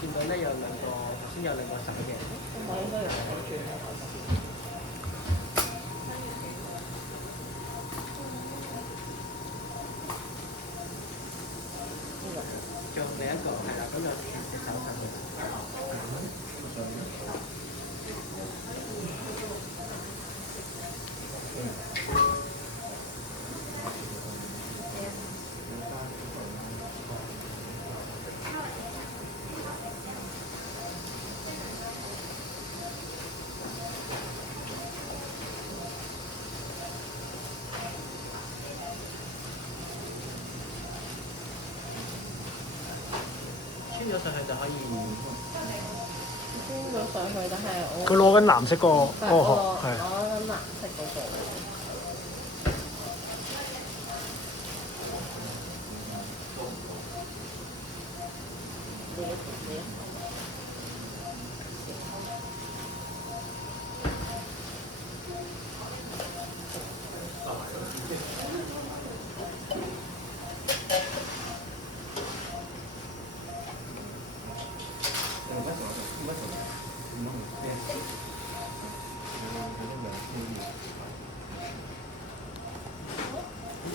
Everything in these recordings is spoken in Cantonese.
見到咧有兩個，頭先有兩個手嘅。我應該用手轉啦。仲有另一個係啦，咁就轉隻手上去。穿咗上去就可以。穿咗上去，但係我佢攞緊藍色個係殼，我係。攞緊藍色嗰個。呢一條先。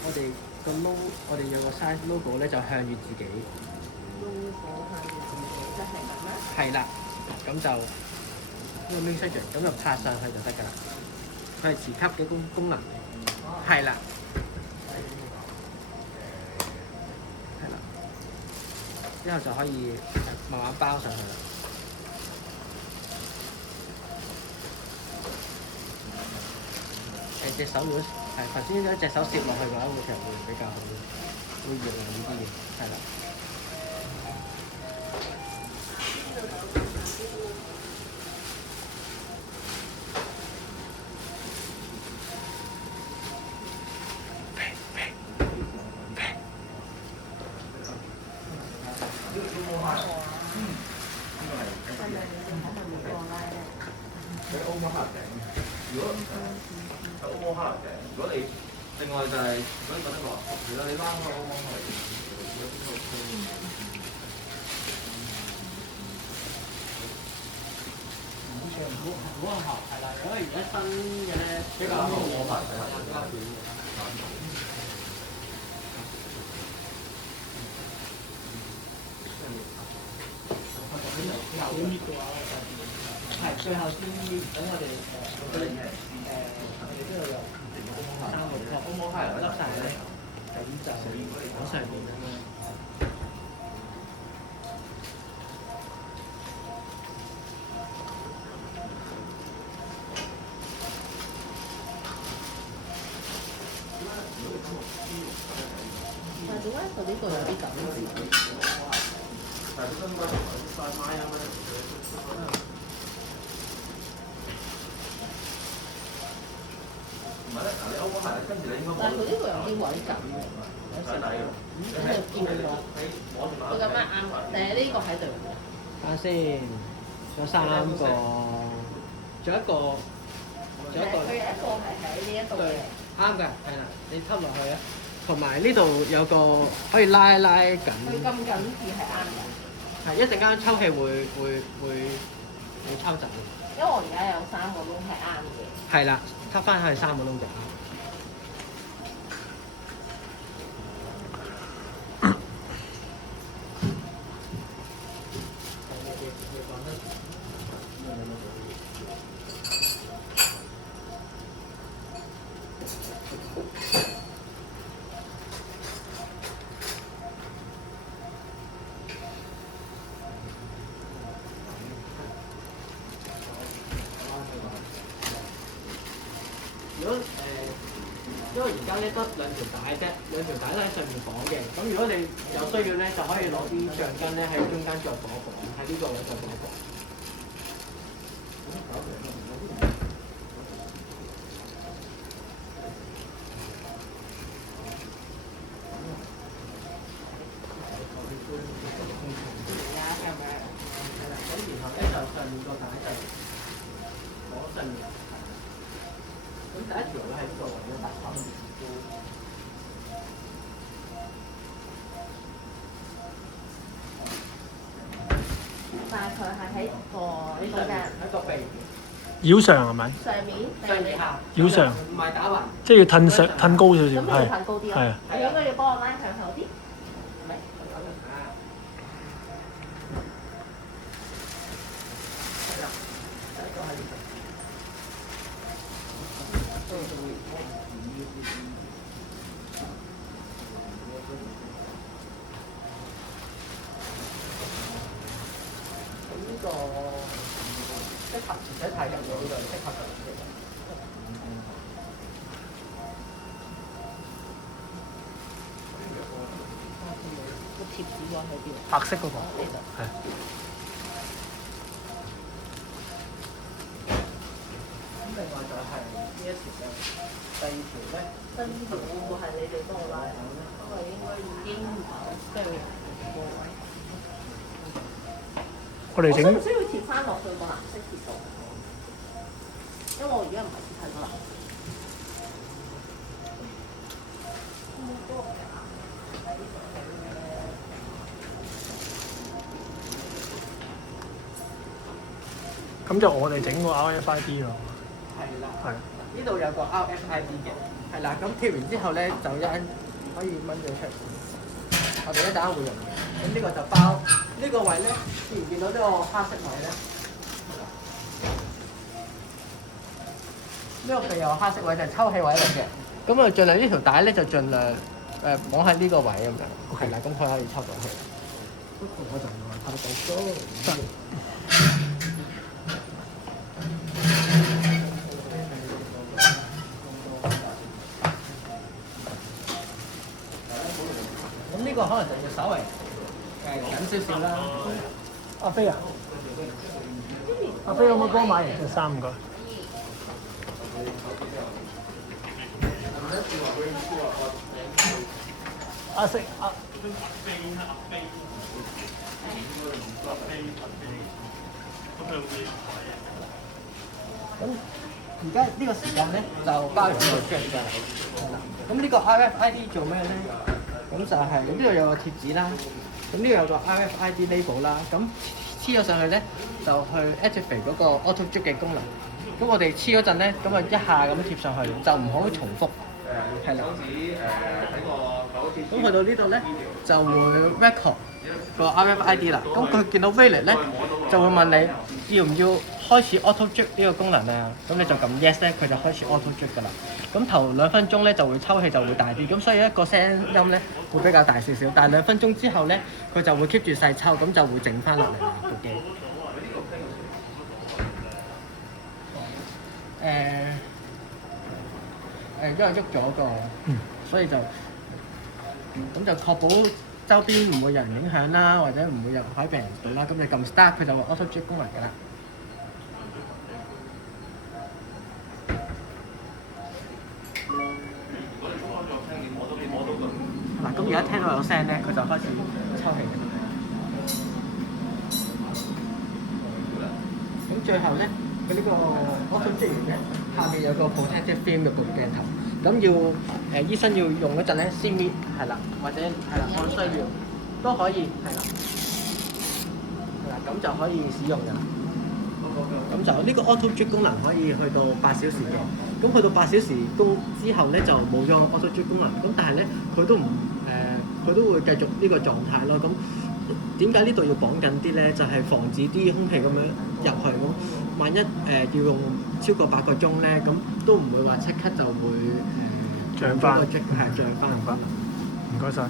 我哋個 logo，我哋有個 size logo 咧就向住自己。logo 向住自己，即係咁啦。係啦，咁就呢個 message 咁就拍上去就得㗎啦。佢係磁吸嘅功能。係啦。係啦。之後就可以慢慢包上去啦。隻手會係頭先一隻手攝落去嘅話，其實會比較好，會容易啲嘅，係啦。如果你另外就係如果你覺得話，其實你拉開歐摩嚟，好學係啦，因為而家新嘅咧比較多我發比較短嘅。係最後先等我哋我哋呢度有3個歐摩係笠晒咧，咁就喺上面咁樣。但係點解佢呢個有啲緊緻？但係佢呢個有啲位緊嘅，有時喺度叫我，佢咁樣啱啊！定係呢個喺度？睇下先，有3個，仲有一個，佢有一個係喺呢一度嘅。啱㗎，係啦，你吸落去啊，同埋呢度有個可以拉緊。佢咁緊緻係啱嘅。係一陣間抽氣會抽走。因為我而家有3個窿係啱嘅。係啦，吸翻去3個窿就啱。如果因為而家咧得2條帶啫，2條帶都喺上面綁嘅。咁如果你有需要咧，就可以攞啲橡筋咧喺中間再綁一綁，喺呢個位再綁一綁。上面個帶就攞上面，咁第一條咧喺呢個位咧搭翻住都。哦，呢中間喺個鼻繞上係咪？上面上而下，繞上唔係打橫。即係要褪上褪高少咁少，你要騰高啲咯。係啊。你應該要幫我拉向後啲。係咪？呢個適合唔使太入嘅呢個適合嘅。個貼紙咗喺邊？白色嗰個呢度。係。咁另外就係呢一條嘅第二條咧，新條會唔會係你哋幫我拉緊咧？因為應該已經即係個位。我哋整需唔需要貼翻落去個藍色貼度？因為我而家唔係貼緊個藍色。咁就我哋整個 RFID 咯。係啦，係。呢度有個 RFID 嘅，係啦，咁貼完之後咧就一陣可以掹咗出嚟。我哋一陣間會用嘅。咁呢個就包呢個位咧，見唔見到呢個黑色位咧？呢個鼻有黑色位就係抽氣位嚟嘅。咁啊，盡量呢條帶咧就盡量綁喺呢個位咁樣。係啦，咁佢可以抽到去。不過我就唔係太到高。咁呢個可能就要稍微緊少少啦。阿飛啊！阿飛可唔可以幫我買條衫唔該？阿色阿。咁而家呢個時間咧就包完呢個 check 㗎。咁呢個 RFID 做咩咧？咁就係呢度有個貼紙啦，咁呢度有個 RFID label 啦，咁黐咗上去咧就去 activate 嗰個 auto check 嘅功能。咁我哋黐嗰陣咧，咁啊一下咁貼上去，就唔可以重複。係啦。咁去到呢度咧就會 record 個 RFID 啦。咁佢見到 valid 咧就會問你要唔要開始 auto check 呢個功能啊？咁你就撳 yes 咧，佢就開始 auto check 㗎啦。咁頭2分鐘咧就會抽氣就會大啲，咁所以一個聲音咧會比較大少少。但係2分鐘之後咧，佢就會 keep 住細抽，咁就會靜翻落嚟啦部機。因為喐咗個，所以就咁就確保周邊唔會有人影響啦，或者唔會有海病人到啦。咁你撳 start 佢就會 auto check 功能㗎啦。嗱，咁而家聽到有聲咧，佢就開始抽氣。咁最後咧，佢呢個 auto check 完咧，下面有個 protective film 嘅部鏡頭。咁要醫生要用嗰陣咧，先搣係啦，或者係啦，按需要都可以係啦，係啦，咁就可以使用㗎啦。咁就呢個 auto check 功能可以去到8小時嘅。咁去到8小時之後咧就冇咗 auto check 功能。咁但係咧佢都唔佢都會繼續呢個狀態咯。咁點解呢度要綁緊啲咧？就係防止啲空氣咁樣入去。咁萬一要用超過8個鐘咧，咁都唔會話即刻就會漲翻，係漲翻。唔該晒。